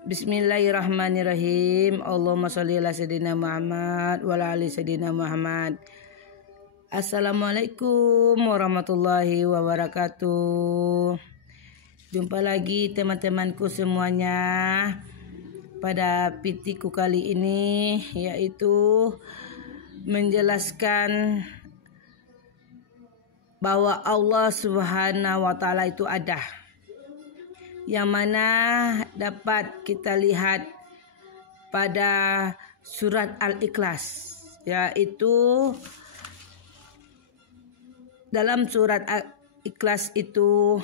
Bismillahirrahmanirrahim. Allahumma sholli ala sayyidina Muhammad wa ala ali sayyidina Muhammad. Assalamualaikum warahmatullahi wabarakatuh. Jumpa lagi teman-temanku semuanya pada pitiku kali ini, yaitu menjelaskan bahwa Allah Subhanahu wa taala itu ada, yang mana dapat kita lihat pada surat Al-Ikhlas, yaitu dalam surat Al-Ikhlas itu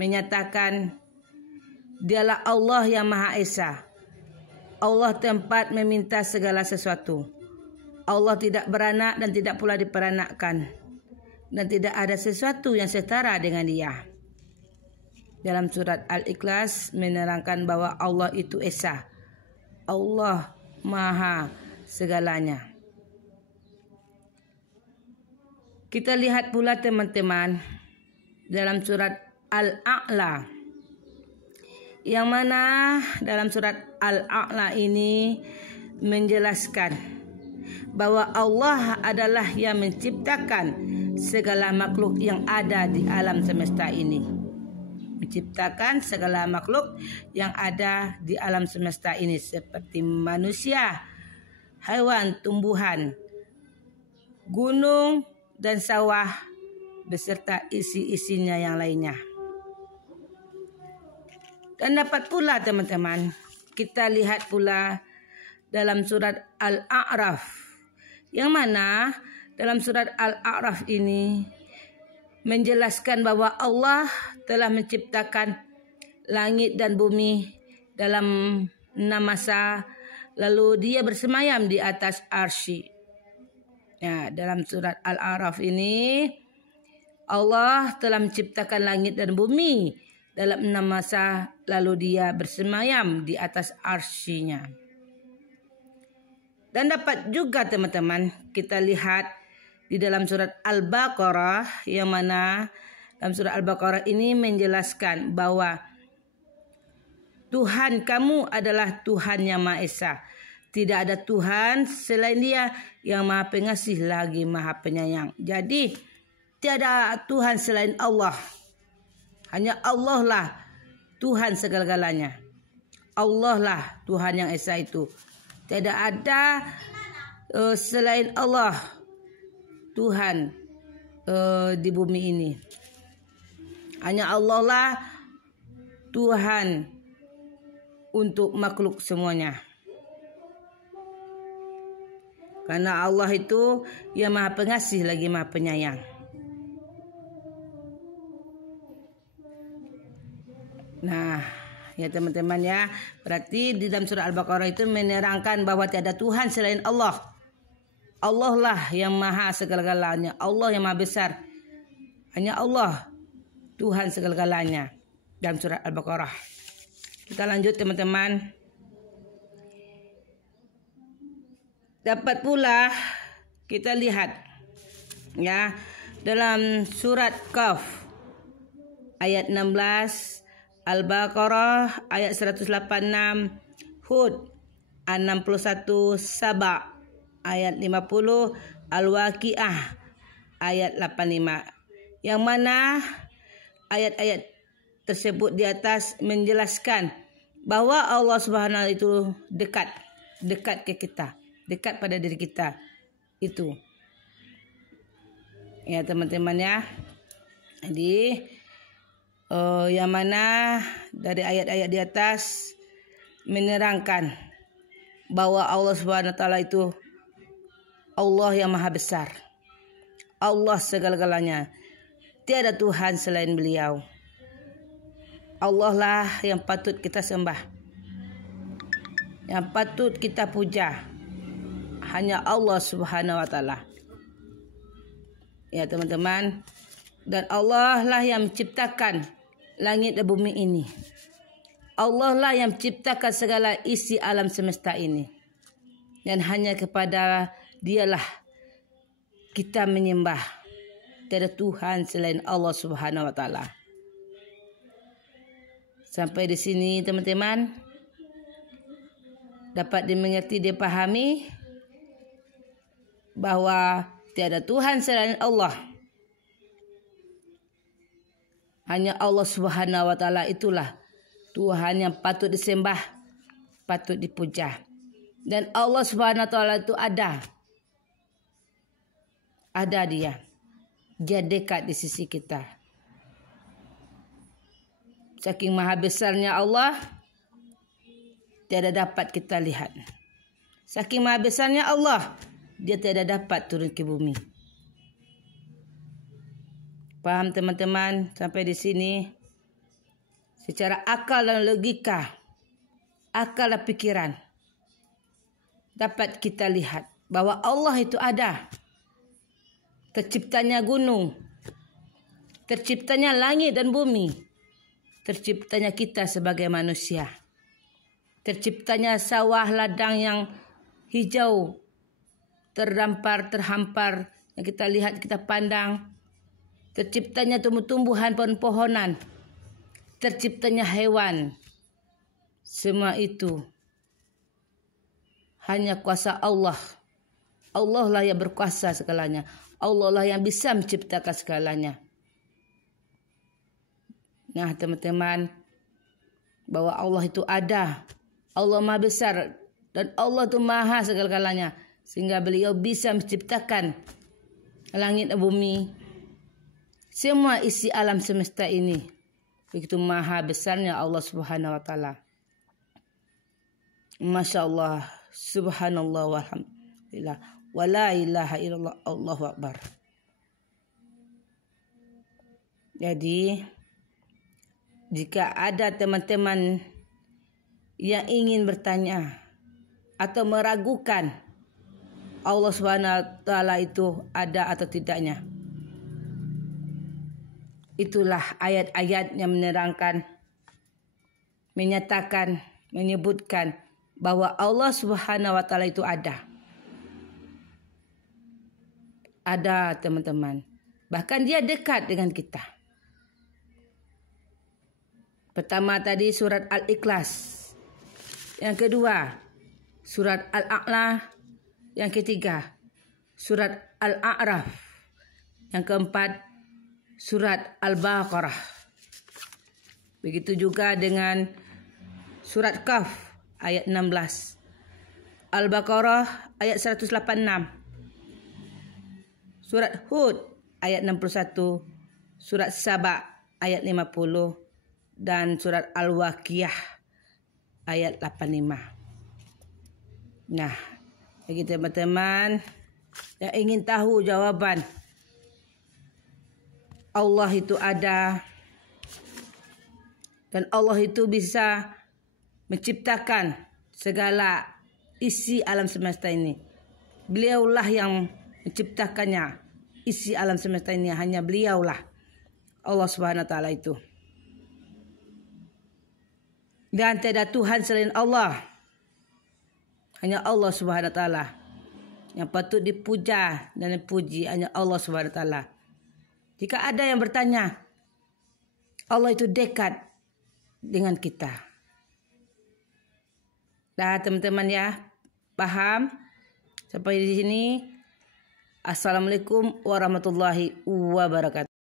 menyatakan dialah Allah yang Maha Esa. Allah tempat meminta segala sesuatu. Allah tidak beranak dan tidak pula diperanakkan, dan tidak ada sesuatu yang setara dengan Dia. Dalam surat Al-Ikhlas menerangkan bahwa Allah itu Esa. Allah Maha segalanya. Kita lihat pula teman-teman dalam surat Al-A'la, yang mana dalam surat Al-A'la ini menjelaskan bahwa Allah adalah yang menciptakan segala makhluk yang ada di alam semesta ini. Menciptakan segala makhluk yang ada di alam semesta ini, seperti manusia, hewan, tumbuhan, gunung dan sawah beserta isi-isinya yang lainnya. Dan dapat pula teman-teman kita lihat pula dalam surat Al-A'raf, yang mana dalam surat Al-A'raf ini menjelaskan bahwa Allah telah menciptakan langit dan bumi dalam 6 masa, lalu Dia bersemayam di atas arsy. Ya, dalam surat Al-A'raf ini Allah telah menciptakan langit dan bumi dalam 6 masa, lalu Dia bersemayam di atas arsy-Nya. Dan dapat juga teman-teman kita lihat di dalam surat Al-Baqarah, yang mana dalam surat Al-Baqarah ini menjelaskan bahwa Tuhan kamu adalah Tuhan yang Maha Esa. Tidak ada Tuhan selain Dia yang Maha Pengasih lagi Maha Penyayang. Jadi tiada Tuhan selain Allah. Hanya Allah lah Tuhan segala-galanya. Allah lah Tuhan yang Esa itu. Tidak ada selain Allah Tuhan di bumi ini. Hanya Allah lah Tuhan untuk makhluk semuanya. Karena Allah itu yang Maha Pengasih lagi Maha Penyayang. Nah, ya teman-teman ya, berarti di dalam surah Al-Baqarah itu menerangkan bahwa tiada Tuhan selain Allah. Allah lah yang Maha segala-galanya. Allah yang Maha besar. Hanya Allah Tuhan segala-galanya. Dalam surah Al-Baqarah. Kita lanjut teman-teman. Dapat pula kita lihat ya dalam surat Qaf ayat 16, Al-Baqarah ayat 186, Hud 61, Saba ayat 50, Al-Waqiah ayat 85. Yang mana ayat-ayat tersebut di atas menjelaskan bahwa Allah Subhanahu wa taala itu dekat ke kita, dekat pada diri kita itu. Ya teman-teman ya. Jadi yang mana dari ayat-ayat di atas menerangkan bahwa Allah Subhanahu wa taala itu Allah yang Maha Besar. Allah segala-galanya. Tiada Tuhan selain Beliau. Allah lah yang patut kita sembah, yang patut kita puja. Hanya Allah Subhanahu wa taala. Ya teman-teman. Dan Allah lah yang menciptakan langit dan bumi ini. Allah lah yang menciptakan segala isi alam semesta ini. Dan hanya kepada Dialah kita menyembah. Tiada Tuhan selain Allah Subhanahu wa taala. Sampai di sini teman-teman. dapat dimengerti, dipahami bahwa tiada Tuhan selain Allah. Hanya Allah Subhanahu wa taala itulah Tuhan yang patut disembah, patut dipuja. Dan Allah Subhanahu wa taala itu ada. Ada dia. Dia dekat di sisi kita. Saking maha besarnya Allah, tiada dapat kita lihat. Saking maha besarnya Allah, dia tiada dapat turun ke bumi. Paham teman-teman sampai di sini? Secara akal dan logika, akal dan pikiran, dapat kita lihat bahwa Allah itu ada. Terciptanya gunung, terciptanya langit dan bumi, terciptanya kita sebagai manusia, terciptanya sawah ladang yang hijau, terdampar, terhampar, yang kita lihat, kita pandang. Terciptanya tumbuh-tumbuhan, pohon-pohonan, terciptanya hewan. Semua itu hanya kuasa Allah. Allah lah yang berkuasa segalanya. Allah lah yang bisa menciptakan segalanya. Nah teman-teman, bahwa Allah itu ada. Allah maha besar dan Allah itu maha segala-galanya. Sehingga beliau bisa menciptakan langit dan bumi. Semua isi alam semesta ini. Begitu maha besarnya Allah Subhanahu wa taala. Masya Allah, subhanallah, walhamdulillah, wa la ilaha illallah, Allahu akbar. Jadi, jika ada teman-teman yang ingin bertanya atau meragukan Allah Subhanahu wa taala itu ada atau tidaknya, itulah ayat-ayat yang menerangkan, menyatakan, menyebutkan bahwa Allah Subhanahu wa taala itu ada. Ada teman-teman. Bahkan dia dekat dengan kita. Pertama tadi surat Al-Ikhlas. Yang kedua, surat Al-A'la. Yang ketiga, surat Al-A'raf. Yang keempat, surat Al-Baqarah. Begitu juga dengan surat Qaf ayat 16. Al-Baqarah ayat 186. Surat Hud ayat 61. Surat Saba ayat 50. Dan surat Al-Waqiah ayat 85. Nah, bagi teman-teman yang ingin tahu jawaban Allah itu ada dan Allah itu bisa menciptakan segala isi alam semesta ini. Beliaulah yang menciptakannya. Isi alam semesta ini hanya beliaulah, Allah Subhanahu wa taala itu. Dan tiada Tuhan selain Allah. Hanya Allah Subhanahu wa taala yang patut dipuja dan dipuji, hanya Allah Subhanahu wa taala. Jika ada yang bertanya, Allah itu dekat dengan kita. Dah teman-teman ya, paham? Sampai di sini. Assalamualaikum warahmatullahi wabarakatuh.